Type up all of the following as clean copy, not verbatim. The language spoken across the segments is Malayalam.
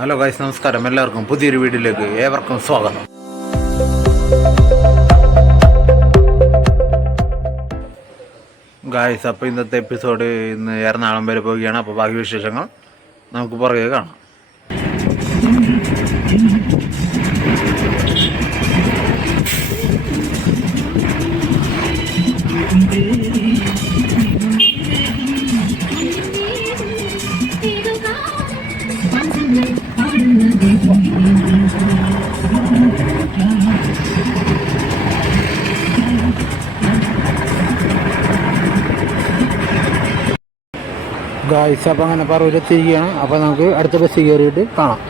ഹലോ ഗൈസ്, നമസ്കാരം. എല്ലാവർക്കും പുതിയൊരു വീഡിയോയിലേക്ക് ഏവർക്കും സ്വാഗതം. ഗൈസ്, അപ്പോൾ ഇന്നത്തെ എപ്പിസോഡ് ഇന്ന് എറണാകുളം വരെ പോവുകയാണ്. അപ്പോൾ ബാക്കി വിശേഷങ്ങൾ നമുക്ക് പുറകെ കാണാം. ഗായ്സ്, അപ്പോൾ അങ്ങനെ പറവൂരെത്തിയിരിക്കുകയാണ്. അപ്പോൾ നമുക്ക് അടുത്ത ബസ് കയറിയിട്ട് കാണാം.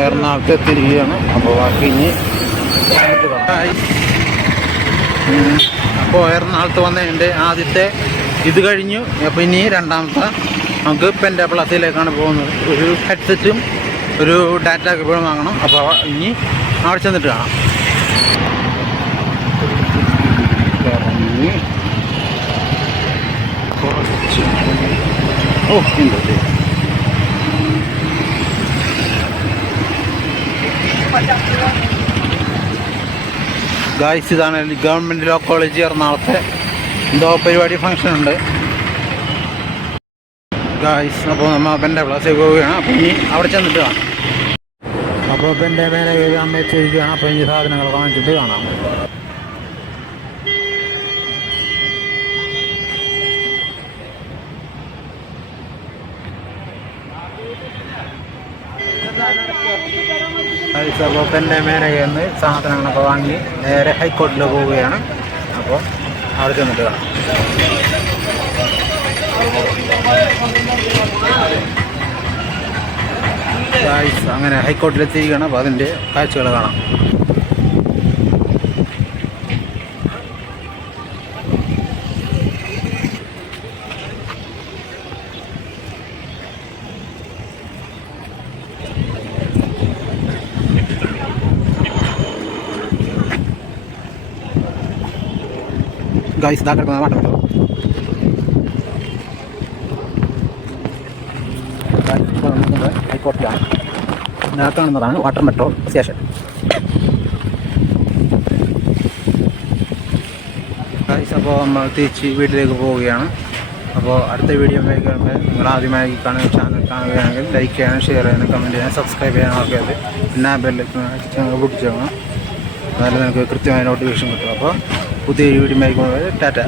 എറണാകുളത്ത് എത്തിയിരിക്കുകയാണ്. അപ്പോൾ ബാക്കി ഇനി അപ്പോൾ എറണാകുളത്ത് വന്നതിൻ്റെ ആദ്യത്തെ ഇത് കഴിഞ്ഞു. അപ്പോൾ ഇനി രണ്ടാമത്തെ നമുക്ക് പെൻ്റെ പ്ലസിലേക്കാണ് പോകുന്നത്. ഒരു ഹെഡ്സെറ്റും ഒരു ഡാറ്റ കേബിളും വാങ്ങണം. അപ്പോൾ ഇനി അവിടെ ചെന്നിട്ട് കാണാം. കുറച്ച് ഉണ്ട്. ഗായ്സ്, ഇതാണ് ഗവൺമെൻറ് ലോ കോളേജ് എറണാകുളത്തെ എന്തോ പരിപാടി ഫംഗ്ഷൻ ഉണ്ട് ഗായ്സ്. അപ്പോൾ നമ്മൾ പെൻ്റെ പ്ലാസിൽ പോവുകയാണ്. അപ്പോൾ ഇനി അവിടെ ചെന്നിട്ട് കാണാം. അപ്പോൾ പെൻ്റെ മേലെ അമ്മ വെച്ചിരിക്കുകയാണ്. അപ്പോൾ ഇനി സാധനങ്ങൾ വാങ്ങിച്ചിട്ട് കാണാം. അപ്പോൾ പെൻ്റെ മേനകയിൽ നിന്ന് സാധനങ്ങളൊക്കെ വാങ്ങി നേരെ ഹൈക്കോടതിയിൽ പോവുകയാണ്. അപ്പോൾ അവിടെ ചെന്നിട്ട് കാണാം. അങ്ങനെ ഹൈക്കോടതിയിലെത്തിയിരിക്കുകയാണ്. അപ്പോൾ അതിൻ്റെ കാഴ്ചകൾ കാണാം. ഗൈസ് ഇതാ കിടക്കുന്ന വാട്ടർ മെട്രോ. ഹൈക്കോടതിയാണ്. ഞാൻ കാണുന്നതാണ് വാട്ടർ മെട്രോ സ്റ്റേഷൻ. ഗൈസ് അപ്പോൾ നമ്മൾ തിരിച്ച് വീട്ടിലേക്ക് പോവുകയാണ്. അപ്പോൾ അടുത്ത വീഡിയോ വരുമ്പോൾ നിങ്ങൾ ആദ്യമായി കാണുന്ന ചാനൽ കാണുകയാണെങ്കിൽ ലൈക്ക് ചെയ്യാനും ഷെയർ ചെയ്യാനും കമൻറ്റ് ചെയ്യാനും സബ്സ്ക്രൈബ് ചെയ്യാനും ആക്കിയത് പിന്നെ ബെല്ലേക്ക് പൊട്ടിച്ചേക്കണം. എന്നാലും നിങ്ങൾക്ക് കൃത്യമായ നോട്ടിഫിക്കേഷൻ കിട്ടും. അപ്പോൾ പുതിയൊരു വീഡിയോ ആയിക്കോട്ടെ. ടാറ്റ.